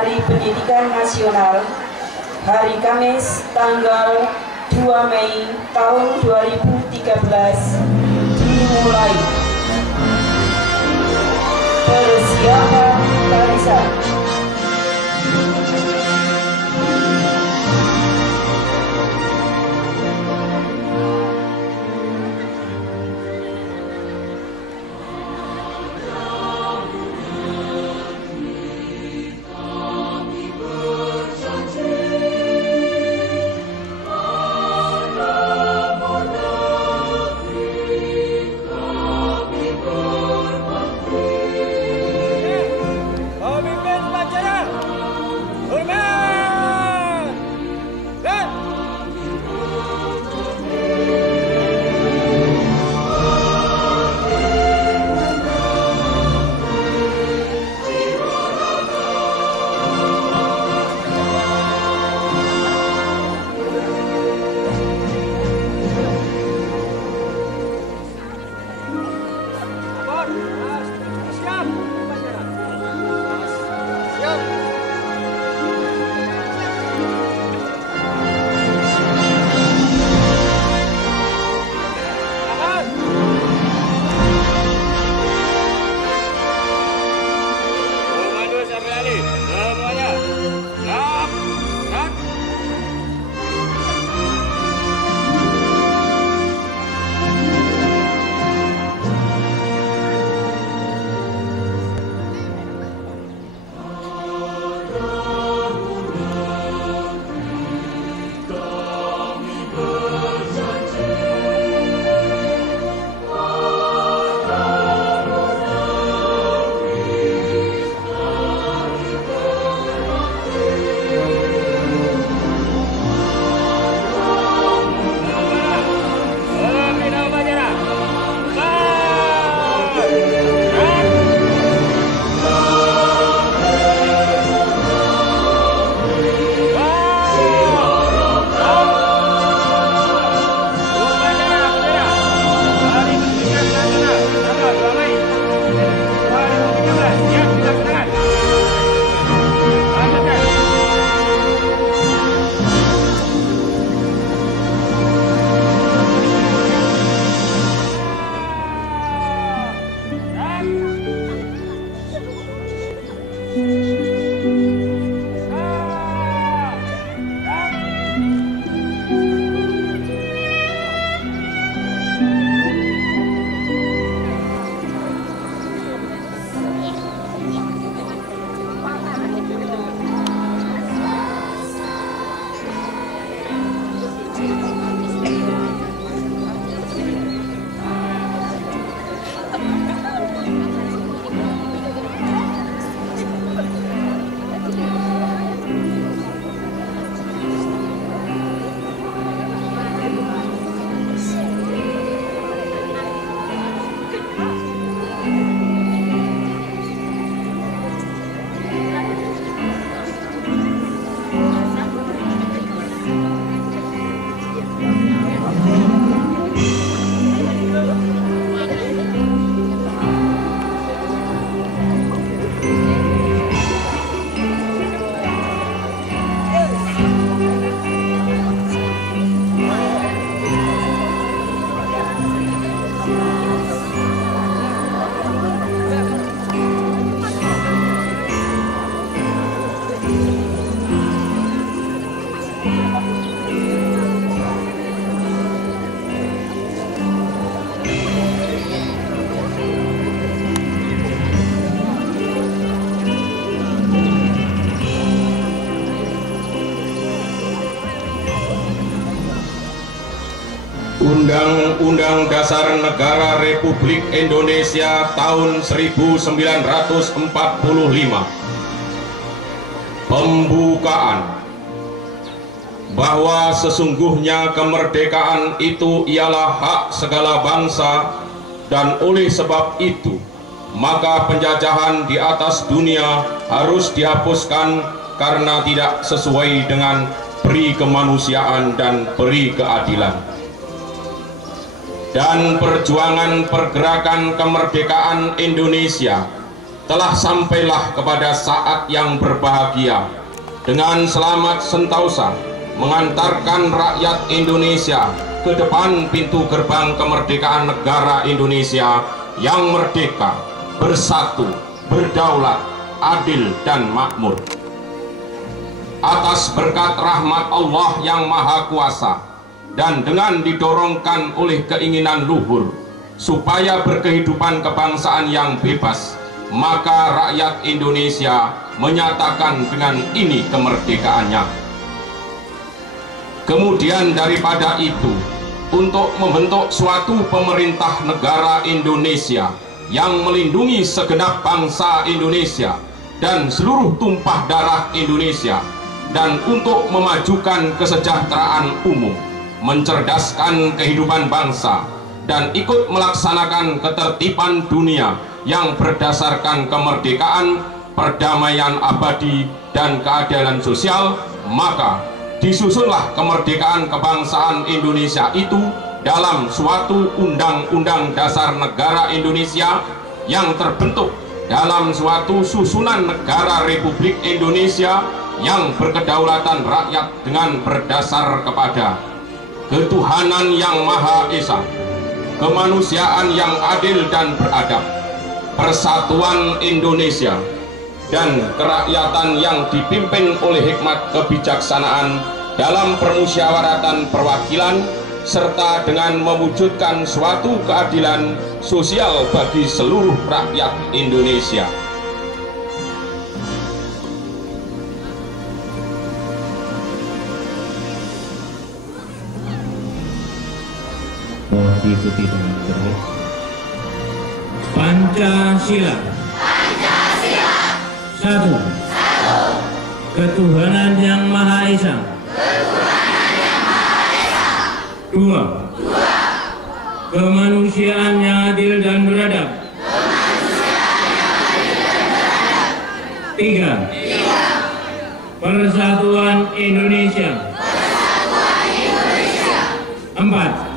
Hari Pendidikan Nasional hari Kamis tanggal 2 Mei tahun 2013 dimulai. Persiapan barisan. Undang-Undang Dasar Negara Republik Indonesia tahun 1945. Pembukaan. Bahwa sesungguhnya kemerdekaan itu ialah hak segala bangsa, dan oleh sebab itu maka penjajahan di atas dunia harus dihapuskan karena tidak sesuai dengan peri kemanusiaan dan peri keadilan. Dan perjuangan pergerakan kemerdekaan Indonesia telah sampailah kepada saat yang berbahagia dengan selamat sentosa mengantarkan rakyat Indonesia ke depan pintu gerbang kemerdekaan negara Indonesia yang merdeka, bersatu, berdaulat, adil, dan makmur. Atas berkat rahmat Allah yang Maha Kuasa dan dengan didorongkan oleh keinginan luhur supaya berkehidupan kebangsaan yang bebas, maka rakyat Indonesia menyatakan dengan ini kemerdekaannya. Kemudian daripada itu, untuk membentuk suatu pemerintah negara Indonesia yang melindungi segenap bangsa Indonesia dan seluruh tumpah darah Indonesia, dan untuk memajukan kesejahteraan umum, mencerdaskan kehidupan bangsa, dan ikut melaksanakan ketertiban dunia yang berdasarkan kemerdekaan, perdamaian abadi, dan keadilan sosial, maka disusunlah kemerdekaan kebangsaan Indonesia itu dalam suatu Undang-Undang Dasar Negara Indonesia yang terbentuk dalam suatu susunan negara Republik Indonesia yang berkedaulatan rakyat dengan berdasar kepada ketuhanan yang Maha Esa, kemanusiaan yang adil dan beradab, persatuan Indonesia, dan kerakyatan yang dipimpin oleh hikmat kebijaksanaan dalam permusyawaratan perwakilan, serta dengan mewujudkan suatu keadilan sosial bagi seluruh rakyat Indonesia. Mohon diikuti dengan tertib. Pancasila. Satu. Ketuhanan yang Maha Esa. Dua. Kemanusiaan yang adil dan beradab. Tiga. Persatuan Indonesia. Empat.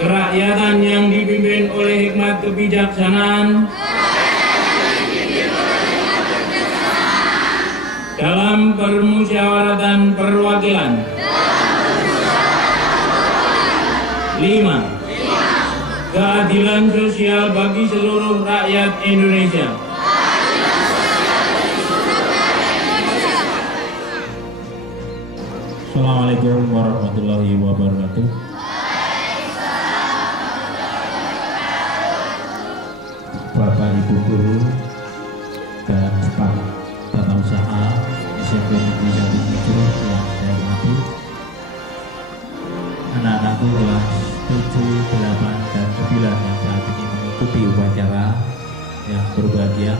Kerakyatan yang dipimpin oleh hikmat kebijaksanaan dalam permusyawaratan perwakilan. 5. Keadilan sosial bagi seluruh rakyat Indonesia. Assalamualaikum warahmatullahi wabarakatuh. Bapak Ibu guru dan staf tata usaha SMP Negeri 1 yang saya hormati, anak-anakku kelas 7, 8, dan 9 yang saat ini mengikuti upacara yang berbahagia.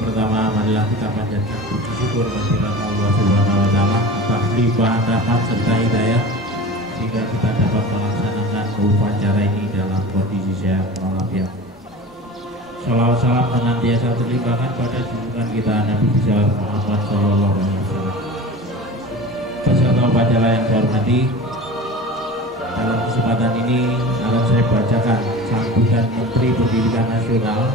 Pertama, marilah kita panjatkan puji syukur kehadirat Allah Subhanahu wa Ta'ala atas limpahan rahmat serta hidayah sehingga kita dapat melaksanakan upacara ini dalam kondisi sehat walafiat. Salawat salam senantiasa terlimpahkan pada junjungan kita Nabi besar Muhammad Sallallahu Alaihi Wasallam. Peserta upacara yang saya hormati, dalam kesempatan ini akan saya bacakan sambutan Menteri Pendidikan Nasional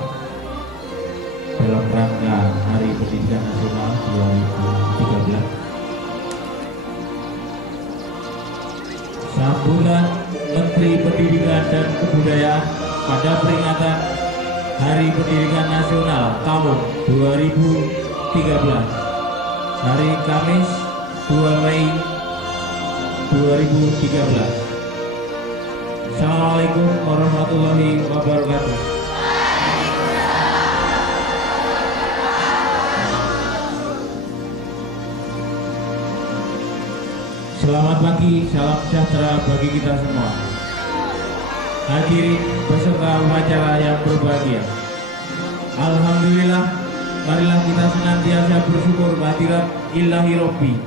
dalam rangka Hari Pendidikan Nasional 2013. Sambutan Menteri Pendidikan dan Kebudayaan pada peringatan Hari Pendidikan Nasional tahun 2013, hari Kamis 2 Mei 2013. Assalamualaikum warahmatullahi wabarakatuh. Selamat pagi, salam sejahtera bagi kita semua. Hadirin peserta upacara yang berbahagia, alhamdulillah, marilah kita senantiasa bersyukur kehadirat Ilahi Robbi,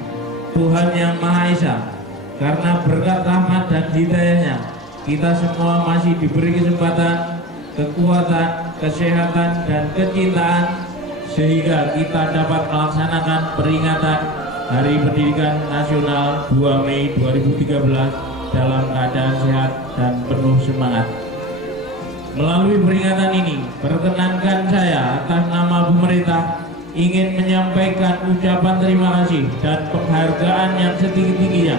Tuhan yang Maha Esa. Karena berkat rahmat dan hidayahnya, kita semua masih diberi kesempatan, kekuatan, kesehatan, dan kecintaan sehingga kita dapat melaksanakan peringatan Hari Pendidikan Nasional 2 Mei 2013 dalam keadaan sehat dan penuh semangat. Melalui peringatan ini, perkenankan saya atas nama pemerintah ingin menyampaikan ucapan terima kasih dan penghargaan yang setinggi-tingginya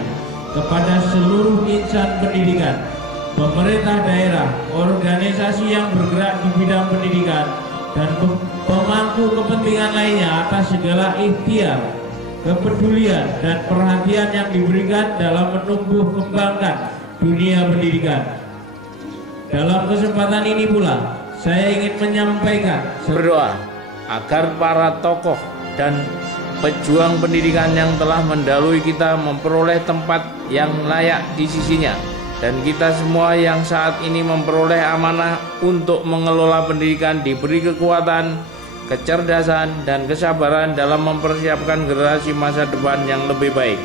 kepada seluruh insan pendidikan, pemerintah daerah, organisasi yang bergerak di bidang pendidikan, dan pemangku kepentingan lainnya atas segala ikhtiar, kepedulian, dan perhatian yang diberikan dalam menumbuh kembangkan dunia pendidikan. Dalam kesempatan ini pula, saya ingin menyampaikan berdoa agar para tokoh dan pejuang pendidikan yang telah mendahului kita memperoleh tempat yang layak di sisinya, dan kita semua yang saat ini memperoleh amanah untuk mengelola pendidikan diberi kekuatan, kecerdasan, dan kesabaran dalam mempersiapkan generasi masa depan yang lebih baik.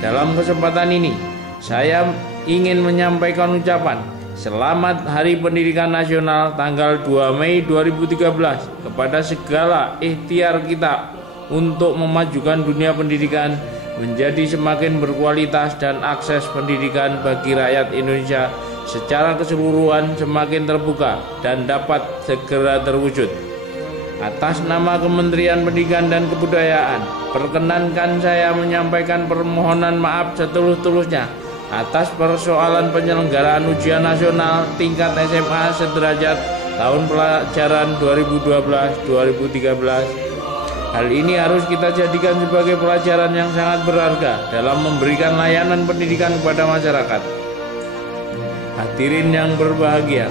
Dalam kesempatan ini, saya ingin menyampaikan ucapan Selamat Hari Pendidikan Nasional tanggal 2 Mei 2013 kepada segala ikhtiar kita untuk memajukan dunia pendidikan menjadi semakin berkualitas dan akses pendidikan bagi rakyat Indonesia secara keseluruhan semakin terbuka dan dapat segera terwujud. Atas nama Kementerian Pendidikan dan Kebudayaan, perkenankan saya menyampaikan permohonan maaf setulus-tulusnya atas persoalan penyelenggaraan ujian nasional tingkat SMA sederajat tahun pelajaran 2012-2013. Hal ini harus kita jadikan sebagai pelajaran yang sangat berharga dalam memberikan layanan pendidikan kepada masyarakat. Hadirin yang berbahagia,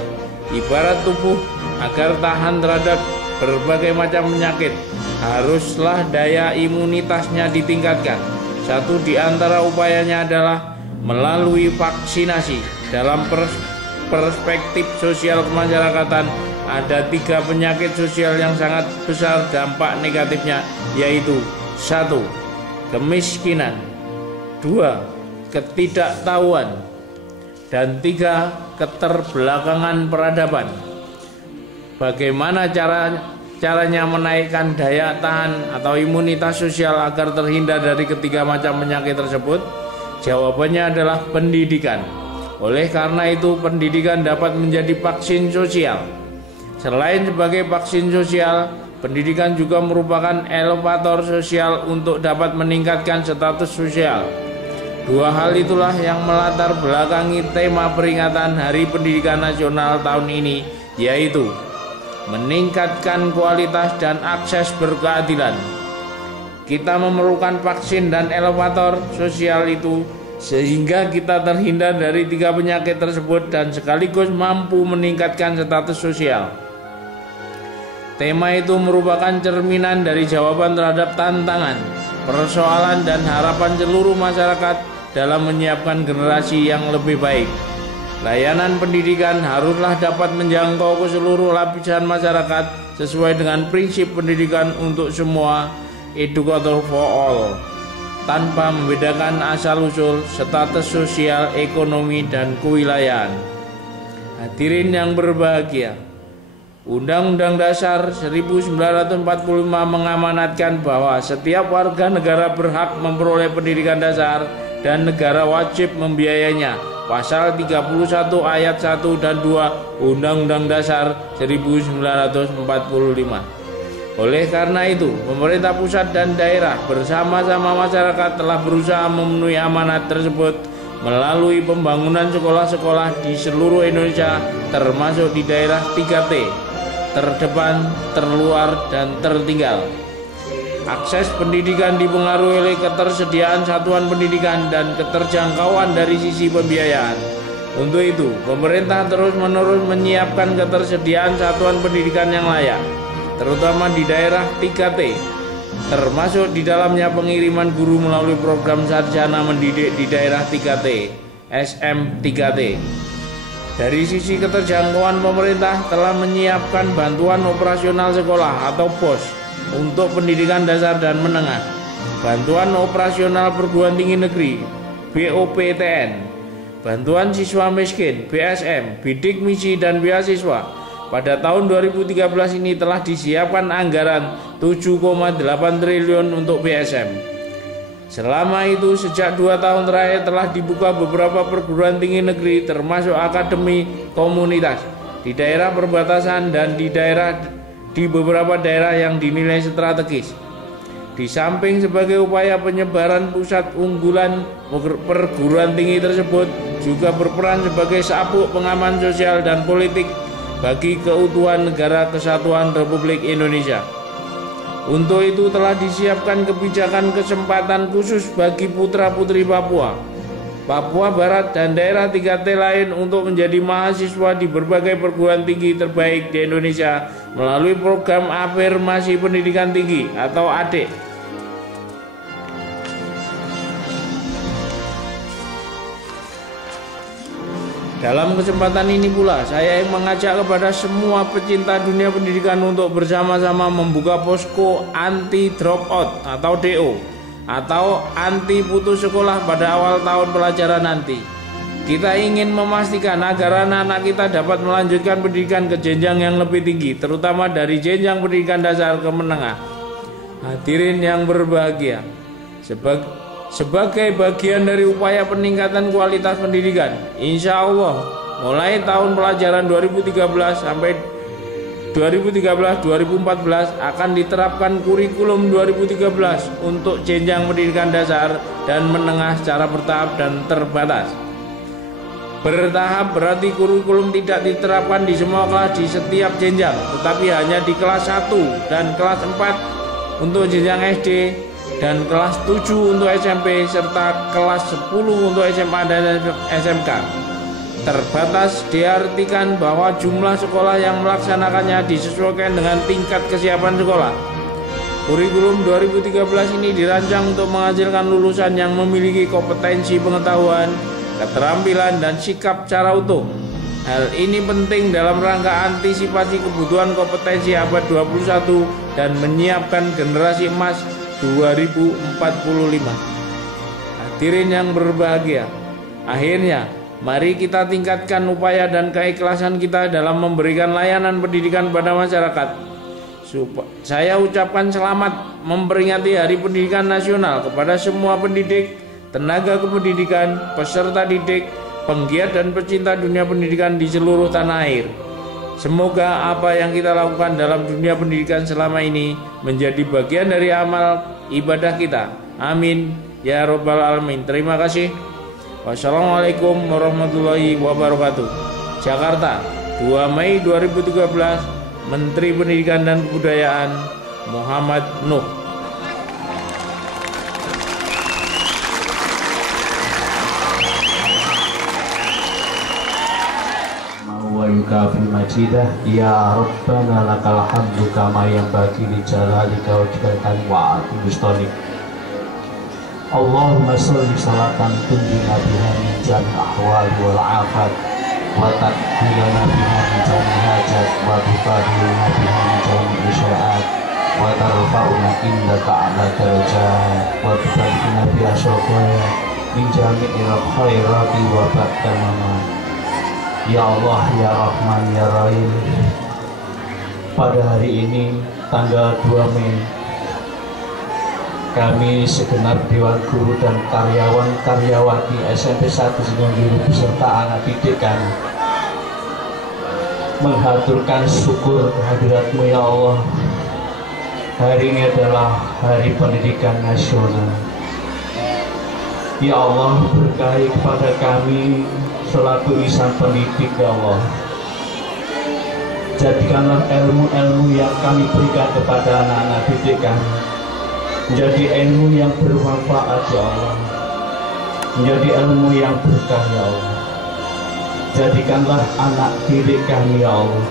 ibarat tubuh agar tahan terhadap berbagai macam penyakit, haruslah daya imunitasnya ditingkatkan. Satu di antara upayanya adalah melalui vaksinasi. Dalam perspektif sosial kemasyarakatan, ada 3 penyakit sosial yang sangat besar dampak negatifnya, yaitu 1. Kemiskinan, 2. Ketidaktahuan, dan 3. Keterbelakangan peradaban. Bagaimana caranya menaikkan daya tahan atau imunitas sosial agar terhindar dari ketiga macam penyakit tersebut? Jawabannya adalah pendidikan. Oleh karena itu, pendidikan dapat menjadi vaksin sosial. Selain sebagai vaksin sosial, pendidikan juga merupakan elevator sosial untuk dapat meningkatkan status sosial. 2 hal itulah yang melatar belakangi tema peringatan Hari Pendidikan Nasional tahun ini, yaitu meningkatkan kualitas dan akses berkeadilan. Kita memerlukan vaksin dan elevator sosial itu sehingga kita terhindar dari 3 penyakit tersebut dan sekaligus mampu meningkatkan status sosial. Tema itu merupakan cerminan dari jawaban terhadap tantangan, persoalan, dan harapan seluruh masyarakat dalam menyiapkan generasi yang lebih baik. Layanan pendidikan haruslah dapat menjangkau ke seluruh lapisan masyarakat sesuai dengan prinsip pendidikan untuk semua, educator for all, tanpa membedakan asal-usul, status sosial, ekonomi, dan kewilayahan. Hadirin yang berbahagia, Undang-Undang Dasar 1945 mengamanatkan bahwa setiap warga negara berhak memperoleh pendidikan dasar dan negara wajib membiayainya. Pasal 31 ayat 1 dan 2 Undang-Undang Dasar 1945. Oleh karena itu, pemerintah pusat dan daerah bersama-sama masyarakat telah berusaha memenuhi amanat tersebut melalui pembangunan sekolah-sekolah di seluruh Indonesia, termasuk di daerah 3T, terdepan, terluar, dan tertinggal. Akses pendidikan dipengaruhi oleh ketersediaan satuan pendidikan dan keterjangkauan dari sisi pembiayaan. Untuk itu, pemerintah terus-menerus menyiapkan ketersediaan satuan pendidikan yang layak, terutama di daerah 3T, termasuk di dalamnya pengiriman guru melalui program sarjana mendidik di daerah 3T, SM3T. Dari sisi keterjangkauan, pemerintah telah menyiapkan bantuan operasional sekolah atau BOS untuk pendidikan dasar dan menengah, bantuan operasional perguruan tinggi negeri BOPTN, bantuan siswa miskin BSM, bidik misi, dan beasiswa. Pada tahun 2013 ini telah disiapkan anggaran 7,8 triliun untuk BSM. Selama itu, sejak 2 tahun terakhir telah dibuka beberapa perguruan tinggi negeri termasuk akademi komunitas di daerah perbatasan dan di beberapa daerah yang dinilai strategis. Di samping sebagai upaya penyebaran pusat unggulan perguruan tinggi tersebut juga berperan sebagai sabuk pengaman sosial dan politik bagi keutuhan Negara Kesatuan Republik Indonesia. Untuk itu telah disiapkan kebijakan kesempatan khusus bagi putra-putri Papua, Papua Barat, dan daerah 3T lain untuk menjadi mahasiswa di berbagai perguruan tinggi terbaik di Indonesia melalui program Afirmasi Pendidikan Tinggi atau ADIK. Dalam kesempatan ini pula, saya ingin mengajak kepada semua pecinta dunia pendidikan untuk bersama-sama membuka posko anti dropout atau DO atau anti putus sekolah pada awal tahun pelajaran nanti. Kita ingin memastikan agar anak-anak kita dapat melanjutkan pendidikan ke jenjang yang lebih tinggi, terutama dari jenjang pendidikan dasar ke menengah. Hadirin yang berbahagia, sebagai bagian dari upaya peningkatan kualitas pendidikan, insya Allah mulai tahun pelajaran 2013 sampai 2013-2014 akan diterapkan kurikulum 2013 untuk jenjang pendidikan dasar dan menengah secara bertahap dan terbatas. Bertahap berarti kurikulum tidak diterapkan di semua kelas di setiap jenjang, tetapi hanya di kelas 1 dan kelas 4 untuk jenjang SD, dan kelas 7 untuk SMP, serta kelas 10 untuk SMA dan SMK. Terbatas diartikan bahwa jumlah sekolah yang melaksanakannya disesuaikan dengan tingkat kesiapan sekolah. Kurikulum 2013 ini dirancang untuk menghasilkan lulusan yang memiliki kompetensi pengetahuan, keterampilan, dan sikap secara utuh. Hal ini penting dalam rangka antisipasi kebutuhan kompetensi abad 21 dan menyiapkan generasi emas 2045. Hadirin yang berbahagia, akhirnya mari kita tingkatkan upaya dan keikhlasan kita dalam memberikan layanan pendidikan pada masyarakat. Saya ucapkan selamat memperingati Hari Pendidikan Nasional kepada semua pendidik, tenaga kependidikan, peserta didik, penggiat dan pecinta dunia pendidikan di seluruh tanah air. Semoga apa yang kita lakukan dalam dunia pendidikan selama ini menjadi bagian dari amal ibadah kita. Amin ya Rabbal Alamin. Terima kasih. Wassalamualaikum warahmatullahi wabarakatuh. Jakarta, 2 Mei 2013, Menteri Pendidikan dan Kebudayaan Muhammad Nuh. Yukafi majidah ya Rabbana lakal hamdu kama yanbaghi li jalalika wa wajhika wa mustaqim. Allahumma sholli salatan tunjina biha min jami' ahwal wal afat wa taqbilana biha min jami' hajat wa tufadilna biha min jami' isyaat wa tarfa'una indaka a'la darajat wa tubaddilna biha syukraya min jami'il khairati wa ba'dama. Ya Allah, Ya Rahman, Ya Rahim, pada hari ini tanggal 2 Mei kami segenap Dewan Guru dan karyawan-karyawati SMP 1 Singonggiri beserta anak didik kami menghaturkan syukur kehadirat-Mu ya Allah. Hari ini adalah Hari Pendidikan Nasional. Ya Allah, berkahi kepada kami selaku insan pendidik ya Allah. Jadikanlah ilmu-ilmu yang kami berikan kepada anak-anak didik kami menjadi ilmu yang bermanfaat ya Allah, menjadi ilmu yang berkah ya Allah. Jadikanlah anak didik kami ya Allah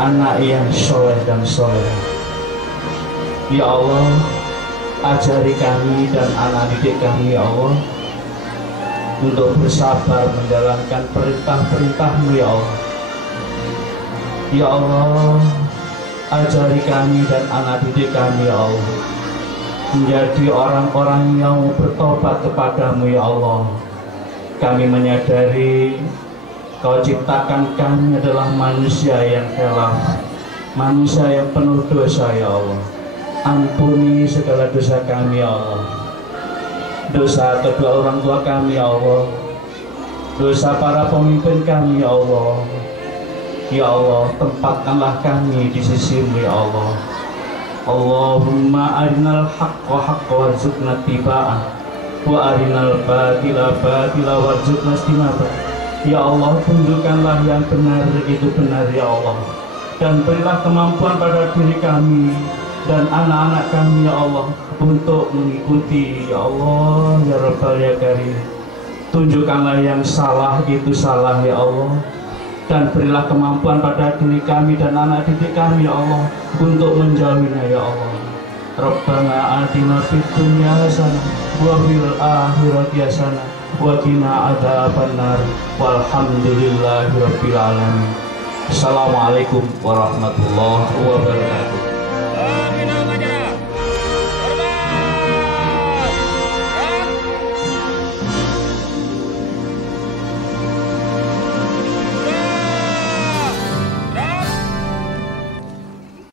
anak yang soleh dan soleh ya Allah. Ajari kami dan anak didik kami ya Allah untuk bersabar menjalankan perintah-perintah-Mu ya Allah. Ya Allah, ajari kami dan anak didik kami ya Allah menjadi orang-orang yang bertobat kepada-Mu ya Allah. Kami menyadari Kau ciptakan kami adalah manusia yang khilaf, manusia yang penuh dosa ya Allah. Ampuni segala dosa kami ya Allah, dosa kedua orang tua kami ya Allah, dosa para pemimpin kami ya Allah, Ya Allah, tempatkanlah kami di sisi-Mu ya Allah. Allahumma arinal haqqa haqqa warzuqna tiba'ah wa arinal batila batila warzuqna istinabah. Ya Allah, tunjukkanlah yang benar itu benar ya Allah, dan berilah kemampuan pada diri kami dan anak-anak kami ya Allah untuk mengikuti ya Allah ya Rabbal ya Karim. Tunjukkanlah yang salah itu salah ya Allah, dan berilah kemampuan pada diri kami dan anak didik kami ya Allah untuk menjauhinya ya Allah. Rabbana atina fid dunya hasanah wa fil akhirati hasanah wa qina adzabannar walhamdulillahi rabbil alamin. Assalamualaikum warahmatullahi wabarakatuh.